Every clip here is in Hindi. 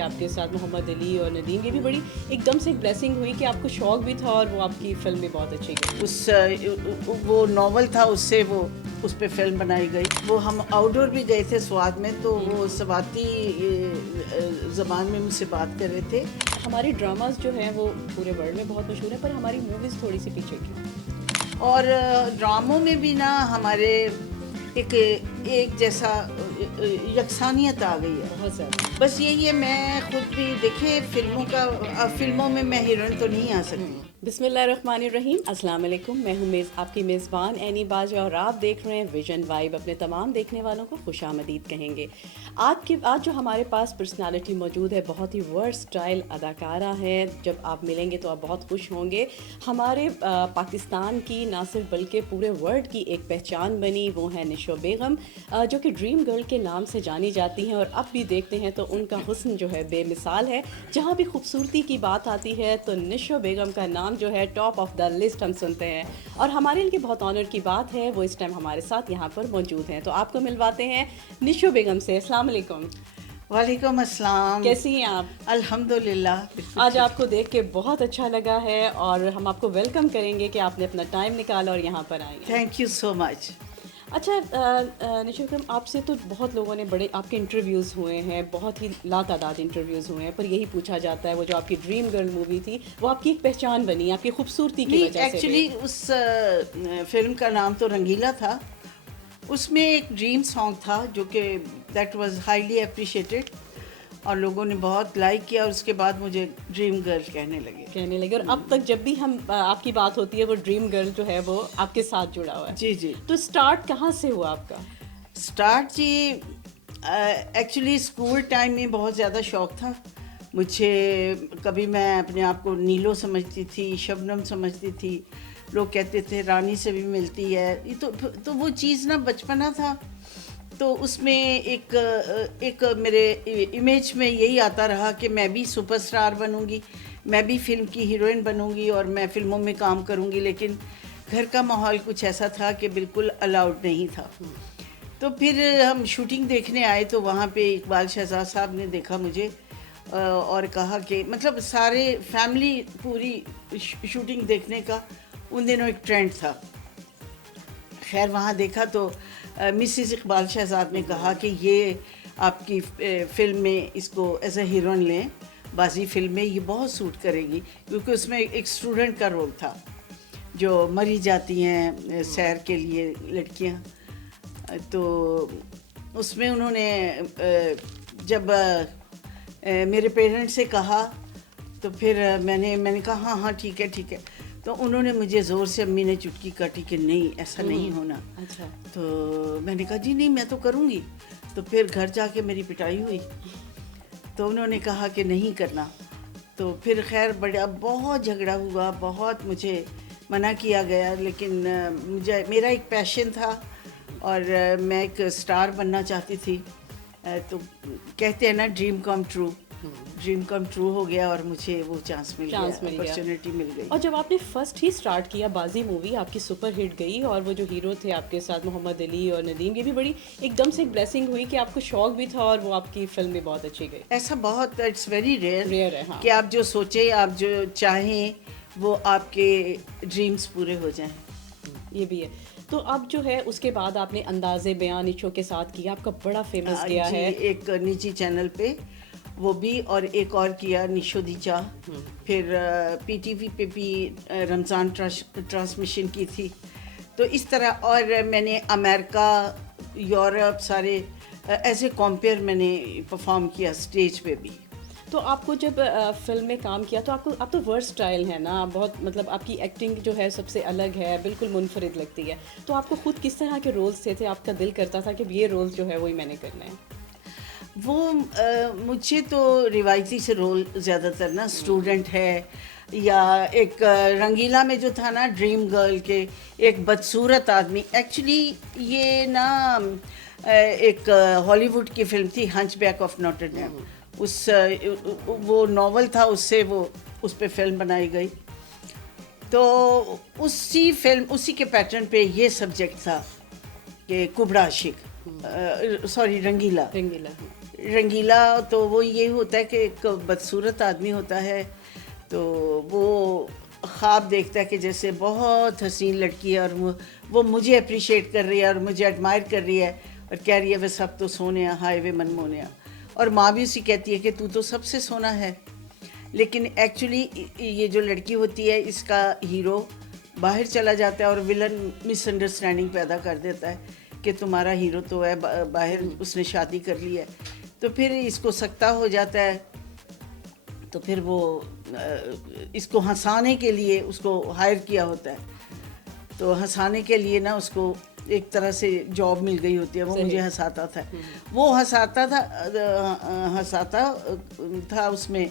आपके साथ मोहम्मद अली और नदीम, ये भी बड़ी एकदम से एक ब्लेसिंग हुई कि आपको शौक भी था और वो आपकी फिल्म भी बहुत अच्छी गई। वो नॉवल था, उससे वो उस पर फिल्म बनाई गई। वो हम आउटडोर भी गए थे स्वात में, तो वो सवाती ज़बान में मुझसे बात कर रहे थे। हमारी ड्रामास जो हैं वो पूरे वर्ल्ड में बहुत मशहूर हैं, पर हमारी मूवीज़ थोड़ी सी पीछे की। और ड्रामों में भी ना हमारे एक जैसा यकसानियत आ गई है। बहुत ज़्यादा। बस यही है, मैं खुद भी देखे फिल्मों में मैं हीरोइन तो नहीं आ सकती। बिस्मिल्लाहिर्रहमानिर्रहीम, अस्सलाम वालेकुम। मैं हूँ आपकी मेज़बान एनी बाजा और आप देख रहे हैं विजन वाइब। अपने तमाम देखने वालों को खुशामदीद कहेंगे। आज जो हमारे पास पर्सनालिटी मौजूद है, बहुत ही वर्सटाइल अदाकारा है। जब आप मिलेंगे तो आप बहुत खुश होंगे। हमारे पाकिस्तान की ना सिर्फ बल्कि पूरे वर्ल्ड की एक पहचान बनी, वो है निशो बेगम, जो कि ड्रीम गर्ल के नाम से जानी जाती हैं। और अब भी देखते हैं तो उनका हुस्न जो है बेमिसाल है। जहाँ भी खूबसूरती की बात आती है तो निशो बेगम का नाम जो है टॉप ऑफ द लिस्ट हम सुनते हैं। और हमारे लिए बहुत ऑनर की बात है, वो इस टाइम हमारे साथ यहाँ पर मौजूद हैं। तो आपको मिलवाते हैं निशो बेगम से। अस्सलाम वालेकुम। वालेकुम अस्सलाम। कैसी हैं आप? अल्हम्दुलिल्लाह। आज आपको देख के बहुत अच्छा लगा है और हम आपको वेलकम करेंगे कि आपने अपना टाइम निकाला और यहाँ पर आई हैं। Thank you so much. अच्छा, निशो बेगम, आपसे तो बहुत लोगों ने बड़े आपके इंटरव्यूज़ हुए हैं, बहुत ही लातादाद इंटरव्यूज़ हुए हैं, पर यही पूछा जाता है वो जो आपकी ड्रीम गर्ल मूवी थी वो आपकी एक पहचान बनी, आपकी खूबसूरती की वजह से। एक्चुअली उस फिल्म का नाम तो रंगीला था। उसमें एक ड्रीम सॉन्ग था जो कि दैट वाज हाईली अप्रिशिएटेड और लोगों ने बहुत लाइक किया, और उसके बाद मुझे ड्रीम गर्ल कहने लगे। और अब तक जब भी हम आपकी बात होती है वो ड्रीम गर्ल जो है वो आपके साथ जुड़ा हुआ है। जी जी। तो स्टार्ट कहाँ से हुआ आपका? स्टार्ट जी, एक्चुअली स्कूल टाइम में बहुत ज़्यादा शौक़ था मुझे। कभी मैं अपने आप को नीलो समझती थी, शबनम समझती थी। लोग कहते थे रानी से भी मिलती है। ये तो वो चीज़ ना बचपना था, तो उसमें एक मेरे इमेज में यही आता रहा कि मैं भी सुपरस्टार बनूंगी, मैं भी फिल्म की हीरोइन बनूंगी और मैं फिल्मों में काम करूंगी। लेकिन घर का माहौल कुछ ऐसा था कि बिल्कुल अलाउड नहीं था। तो फिर हम शूटिंग देखने आए, तो वहाँ पे इकबाल शहजाद साहब ने देखा मुझे और कहा कि मतलब सारे फैमिली पूरी शूटिंग देखने का उन दिनों एक ट्रेंड था। खैर वहाँ देखा तो मिसिस इकबाल शहजाद ने कहा कि ये आपकी फ़िल्म में इसको एज ए हीरोइन लें, बाजी फिल्म में ये बहुत सूट करेगी, क्योंकि उसमें एक स्टूडेंट का रोल था जो मरी जाती हैं सैर के लिए लड़कियाँ। तो उसमें उन्होंने जब मेरे पेरेंट्स से कहा तो फिर मैंने कहा हाँ हाँ ठीक है। तो उन्होंने मुझे ज़ोर से, अम्मी ने चुटकी काटी कि नहीं ऐसा नहीं होना। अच्छा। तो मैंने कहा जी नहीं मैं तो करूँगी। तो फिर घर जाके मेरी पिटाई हुई, तो उन्होंने कहा कि नहीं करना। तो फिर खैर बहुत झगड़ा हुआ, बहुत मुझे मना किया गया। लेकिन मेरा एक पैशन था और मैं एक स्टार बनना चाहती थी। तो कहते हैं ना ड्रीम कम ट्रू हो गया और मुझे वो चांस मिल गया, अपॉर्चुनिटी मिल गई। और जब आपने फर्स्ट ही स्टार्ट किया, बाजी मूवी आपकी सुपर हिट गई और वो जो हीरो थे आपके साथ मोहम्मद अली और नदीम, ये भी बड़ी एकदम से एक ब्लेसिंग हुई कि आपको शौक भी था और वो आपकी फिल्म भी बहुत अच्छी गई। ऐसा बहुत, इट्स वेरी रेयर है हाँ। कि आप जो सोचें, आप जो चाहें, वो आपके ड्रीम्स पूरे हो जाएं। ये भी है। तो अब जो है उसके बाद आपने अंदाज़े बयान निशो के साथ किया, आपका बड़ा फेमस गया है एक निजी चैनल पे, वो भी, और एक और किया निशो दी चाह। फिर पीटीवी पे भी रमज़ान ट्रांसमिशन की थी। तो इस तरह, और मैंने अमेरिका, यूरोप सारे ऐसे कॉम्पेयर मैंने परफॉर्म किया स्टेज पे भी। तो आपको जब फिल्म में काम किया तो आप तो वर्सटाइल है ना, बहुत मतलब आपकी एक्टिंग जो है सबसे अलग है, बिल्कुल मुनफरिद लगती है। तो आपको खुद किस तरह के रोल्स थे आपका दिल करता था कि ये रोल जो है वही मैंने करना है? वो मुझे तो रिवायती से रोल ज़्यादातर ना, स्टूडेंट है या एक रंगीला में जो था ना ड्रीम गर्ल के एक बदसूरत आदमी। एक्चुअली ये ना एक हॉलीवुड की फिल्म थी, हंचबैक ऑफ नॉटर डेम। वो नॉवल था, उससे वो उस पर फिल्म बनाई गई। तो उसी के पैटर्न पे ये सब्जेक्ट था कि कुबड़ा आशिक, रंगीला। रंगीला तो वो ये होता है कि एक बदसूरत आदमी होता है, तो वो ख्वाब देखता है कि जैसे बहुत हसीन लड़की है और वो मुझे अप्रिशिएट कर रही है और मुझे एडमायर कर रही है और कह रही है वे सब तो सोने हाय वे मनमोने। और माँ भी उसी कहती है कि तू तो सबसे सोना है। लेकिन एक्चुअली ये जो लड़की होती है, इसका हीरो बाहर चला जाता है और विलन मिसअंडरस्टैंडिंग पैदा कर देता है कि तुम्हारा हीरो तो है बाहर, उसने शादी कर ली है। तो फिर इसको सकता हो जाता है, तो फिर वो इसको हंसाने के लिए उसको हायर किया होता है। तो हंसाने के लिए ना उसको एक तरह से जॉब मिल गई होती है, वो मुझे हंसाता था, वो हंसाता था उसमें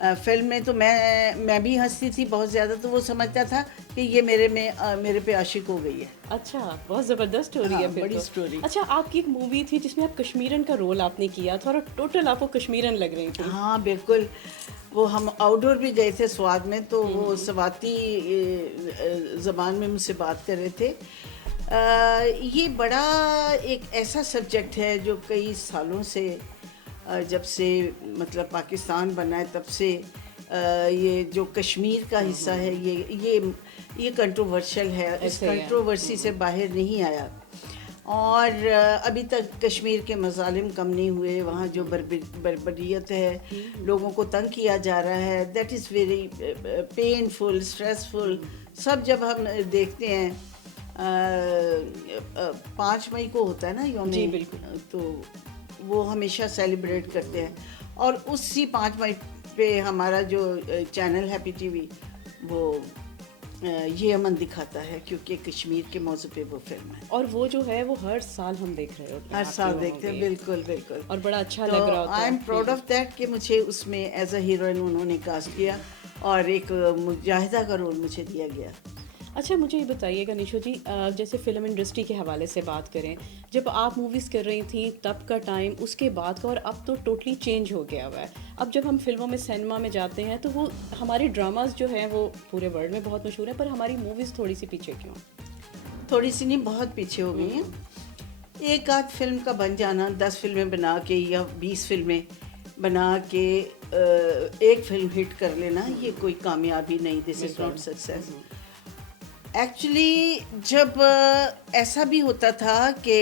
फिल्म में। तो मैं भी हंसती थी बहुत ज़्यादा, तो वो समझता था कि ये मेरे पे आशिक हो गई है। अच्छा, बहुत ज़बरदस्त स्टोरी है फिर बड़ी तो। स्टोरी। अच्छा, आपकी एक मूवी थी जिसमें आप कश्मीरन का रोल आपने किया था और टोटल आपको कश्मीरन लग रही थी। हाँ बिल्कुल, वो हम आउटडोर भी गए थे स्वाद में, तो वो स्वाति ज़बान में मुझसे बात कर रहे थे। ये बड़ा एक ऐसा सब्जेक्ट है जो कई सालों से, जब से मतलब पाकिस्तान बना है तब से ये जो कश्मीर का हिस्सा है ये कंट्रोवर्शियल है, इस कंट्रोवर्सी से बाहर नहीं आया। और अभी तक कश्मीर के मज़ालिम कम नहीं हुए, वहाँ जो बर्बरियत है, लोगों को तंग किया जा रहा है, that is very painful, stressful. सब जब हम देखते हैं 5 मई को होता है ना यौम, जी बिल्कुल, तो वो हमेशा सेलिब्रेट करते हैं। और उसी 5 मई पे हमारा जो चैनल हैप्पी टीवी वो ये अमन दिखाता है, क्योंकि कश्मीर के मौजू पे वो फिल्म है। और वो जो है वो हर साल हम देख रहे होते हैं, हर साल देखते हैं, बिल्कुल बिल्कुल। और बड़ा अच्छा तो लग रहा होता है। I am proud of that कि मुझे उसमें एज अ हीरोइन उन्होंने कास्ट किया और एक मुजाहिदा का रोल मुझे दिया गया। अच्छा, मुझे ये बताइएगा निशो जी, जैसे फ़िल्म इंडस्ट्री के हवाले से बात करें, जब आप मूवीज़ कर रही थी तब का टाइम, उसके बाद का, और अब तो टोटली चेंज हो गया हुआ है। अब जब हम फिल्मों में, सिनेमा में जाते हैं तो वो हमारे ड्रामाज जो हैं वो पूरे वर्ल्ड में बहुत मशहूर हैं, पर हमारी मूवीज़ थोड़ी सी पीछे क्यों? थोड़ी सी नहीं, बहुत पीछे हो गई हैं। एक आध फिल्म का बन जाना, 10 फिल्में बना के या 20 फिल्में बना के एक फिल्म हिट कर लेना, ये कोई कामयाबी नहीं, this is not success. Actually जब ऐसा भी होता था कि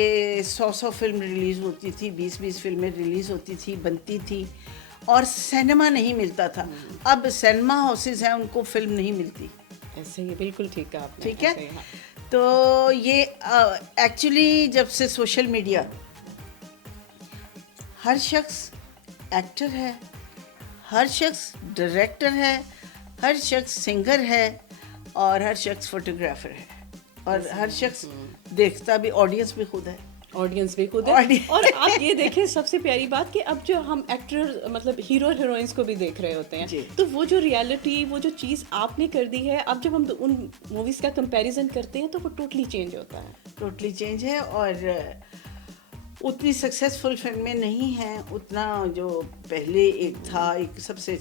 100 फिल्म रिलीज़ होती थी, 20 फिल्में रिलीज़ होती थी, बनती थी, और सिनेमा नहीं मिलता था। अब सिनेमा हाउसेस हैं, उनको फिल्म नहीं मिलती। ऐसे ही, बिल्कुल ठीक कहा आपने। ठीक है, ऐसे ही, हाँ। तो ये एक्चुअली जब से सोशल मीडिया, हर शख्स एक्टर है, हर शख्स डायरेक्टर है, हर शख्स सिंगर है, और हर शख्स फोटोग्राफर है, और हर शख्स देखता भी, ऑडियंस भी खुद है, ऑडियंस भी खुद है। और आप ये देखें, सबसे प्यारी बात कि अब जो हम एक्टर मतलब हीरो हीरोइंस को भी देख रहे होते हैं, तो वो जो रियलिटी, वो जो चीज़ आपने कर दी है, अब जब हम उन मूवीज़ का कंपैरिजन करते हैं तो वो टोटली चेंज होता है। टोटली चेंज है, और उतनी सक्सेसफुल फिल्में नहीं हैं, उतना जो पहले एक था, एक सबसे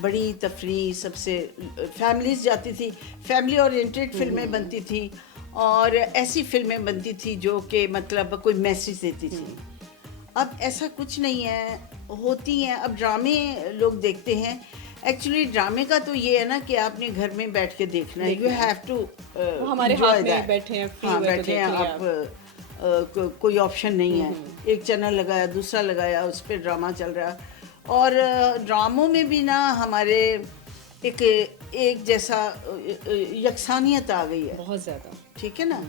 बड़ी तफरी, सबसे फैमिलीज जाती थी, फैमिली ओरिएंटेड फिल्में बनती थी, और ऐसी फिल्में बनती थी जो कि मतलब कोई मैसेज देती थी। अब ऐसा कुछ नहीं है, होती हैं अब ड्रामे लोग देखते हैं। एक्चुअली ड्रामे का तो ये है ना कि आपने घर में बैठ के देखना है, यू हैव टू, हमारे हाथ में बैठे हैं, हाँ बैठे हैं आप, कोई ऑप्शन नहीं है। एक चैनल लगाया, दूसरा लगाया, उस पर ड्रामा चल रहा, और ड्रामों में भी ना हमारे एक जैसा यकसानियत आ गई है, बहुत ज़्यादा। ठीक है ना,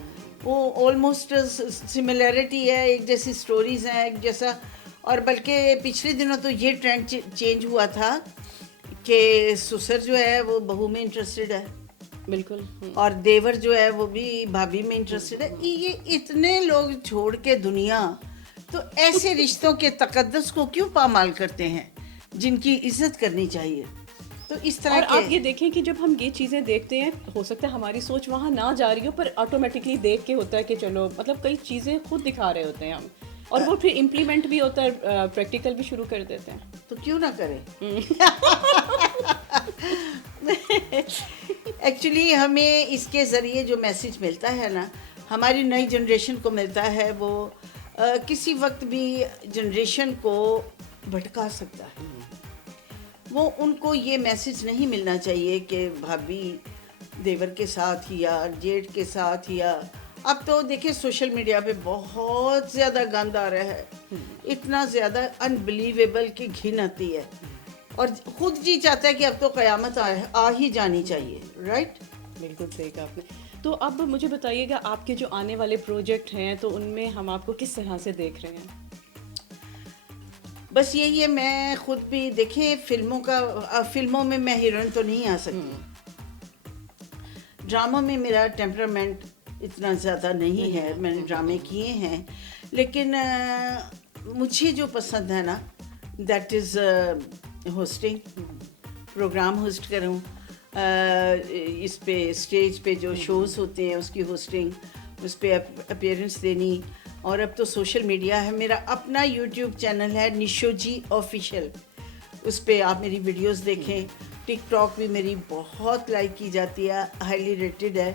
वो ऑलमोस्ट सिमिलैरिटी है, एक जैसी स्टोरीज हैं, एक जैसा। और बल्कि पिछले दिनों तो ये ट्रेंड चेंज हुआ था कि ससुर जो है वो बहू में इंटरेस्टेड है, बिल्कुल, और देवर जो है वो भी भाभी में इंटरेस्टेड है। ये इतने लोग छोड़ के दुनिया, तो ऐसे रिश्तों के तकद्दुस को क्यों पामाल करते हैं, जिनकी इज्जत करनी चाहिए। तो इस तरह और के, आप ये देखें कि जब हम ये चीज़ें देखते हैं, हो सकता है हमारी सोच वहाँ ना जा रही हो, पर ऑटोमेटिकली देख के होता है कि चलो, मतलब कई चीज़ें खुद दिखा रहे होते हैं हम, और वो फिर इम्प्लीमेंट भी होता है, प्रैक्टिकल भी शुरू कर देते हैं। तो क्यों ना करें। एक्चुअली हमें इसके ज़रिए जो मैसेज मिलता है ना, हमारी नई जनरेशन को मिलता है, वो किसी वक्त भी जनरेशन को भटका सकता है। वो उनको ये मैसेज नहीं मिलना चाहिए कि भाभी देवर के साथ या जेठ के साथ, या अब तो देखिए सोशल मीडिया पे बहुत ज़्यादा गंद आ रहा है, इतना ज़्यादा अनबिलीवेबल कि घिन आती है, और खुद जी चाहता है कि अब तो क़यामत आ ही जानी चाहिए, राइट। बिल्कुल सही कहा आपने। तो अब मुझे बताइएगा, आपके जो आने वाले प्रोजेक्ट हैं तो उनमें हम आपको किस तरह से देख रहे हैं? बस यही है, मैं खुद भी देखें फिल्मों में मैं हीरोइन तो नहीं आ सकती, ड्रामों में मेरा टेम्परामेंट इतना ज़्यादा नहीं है, मैंने ड्रामे किए हैं, लेकिन मुझे जो पसंद है ना, that is hosting, program host करूं, इस पे स्टेज पे जो शोज़ होते हैं उसकी होस्टिंग, उस पे अपीयरेंस देनी, और अब तो सोशल मीडिया है, मेरा अपना यूट्यूब चैनल है निशो जी ऑफिशियल, उस पे आप मेरी वीडियोस देखें। टिकटॉक भी मेरी बहुत लाइक की जाती है, हाईली रेटेड है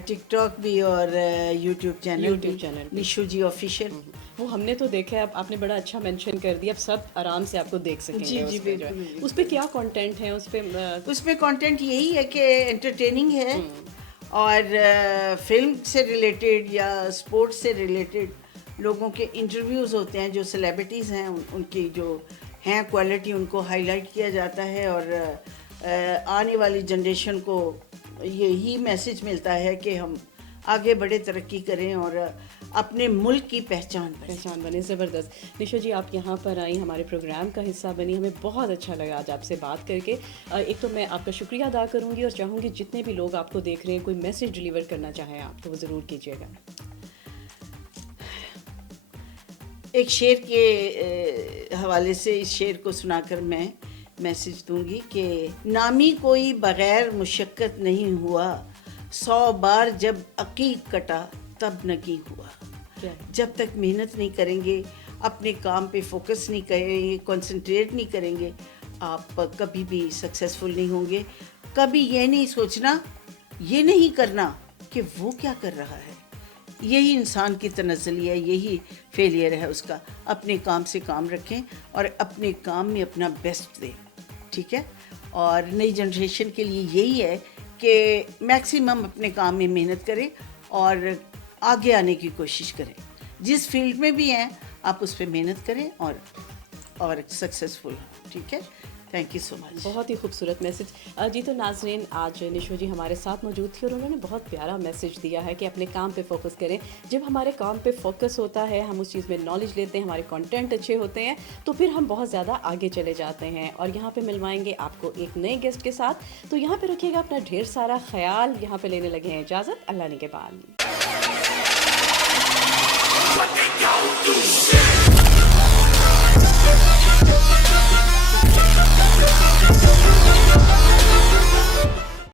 टिकटॉक भी, और यूट्यूब चैनल भी। निशो जी ऑफिशियल। वो हमने तो देखा है, आपने बड़ा अच्छा मेंशन कर दिया, अब सब आराम से आपको देख सकेंगे। जी उस पे जो है, बिल्कुल। उस पे क्या कंटेंट है? उस पे कंटेंट यही है कि एंटरटेनिंग है, और फिल्म से रिलेटेड या स्पोर्ट्स से रिलेटेड लोगों के इंटरव्यूज़ होते हैं, जो सेलिब्रिटीज़ हैं उनकी जो हैं क्वालिटी, उनको हाईलाइट किया जाता है, और आने वाली जनरेशन को यही मैसेज मिलता है कि हम आगे बढ़े, तरक्की करें और अपने मुल्क की पहचान बने। ज़बरदस्त। निशो जी, आप यहाँ पर आई, हमारे प्रोग्राम का हिस्सा बनी, हमें बहुत अच्छा लगा आज आपसे बात करके। एक तो मैं आपका शुक्रिया अदा करूँगी, और चाहूँगी जितने भी लोग आपको देख रहे हैं, कोई मैसेज डिलीवर करना चाहें आप तो वो ज़रूर कीजिएगा। एक शेर के हवाले से इस शेर को सुनाकर मैं मैसेज दूंगी कि नामी कोई बग़ैर मुशक्क़त नहीं हुआ, 100 बार जब अकीक कटा तब नकी हुआ। जब तक मेहनत नहीं करेंगे, अपने काम पे फोकस नहीं करेंगे, कंसंट्रेट नहीं करेंगे, आप कभी भी सक्सेसफुल नहीं होंगे। कभी ये नहीं सोचना, ये नहीं करना कि वो क्या कर रहा है, यही इंसान की तनज़्ज़ुली है, यही फेलियर है उसका। अपने काम से काम रखें और अपने काम में अपना बेस्ट दें, ठीक है। और नई जनरेशन के लिए यही है कि मैक्सिमम अपने काम में मेहनत करें और आगे आने की कोशिश करें। जिस फील्ड में भी हैं आप उस पर मेहनत करें और सक्सेसफुल हों, ठीक है। Thank you so much. बहुत ही खूबसूरत मैसेज। जी तो नाज़रीन, आज निशो जी हमारे साथ मौजूद थी और उन्होंने बहुत प्यारा मैसेज दिया है कि अपने काम पे फोकस करें। जब हमारे काम पे फोकस होता है, हम उस चीज़ में नॉलेज लेते हैं, हमारे कंटेंट अच्छे होते हैं, तो फिर हम बहुत ज़्यादा आगे चले जाते हैं। और यहाँ पे मिलवाएंगे आपको एक नए गेस्ट के साथ, तो यहाँ पे रखिएगा अपना ढेर सारा ख्याल। यहाँ पे लेने लगे हैं इजाज़त, अल्लाह ने के बाद।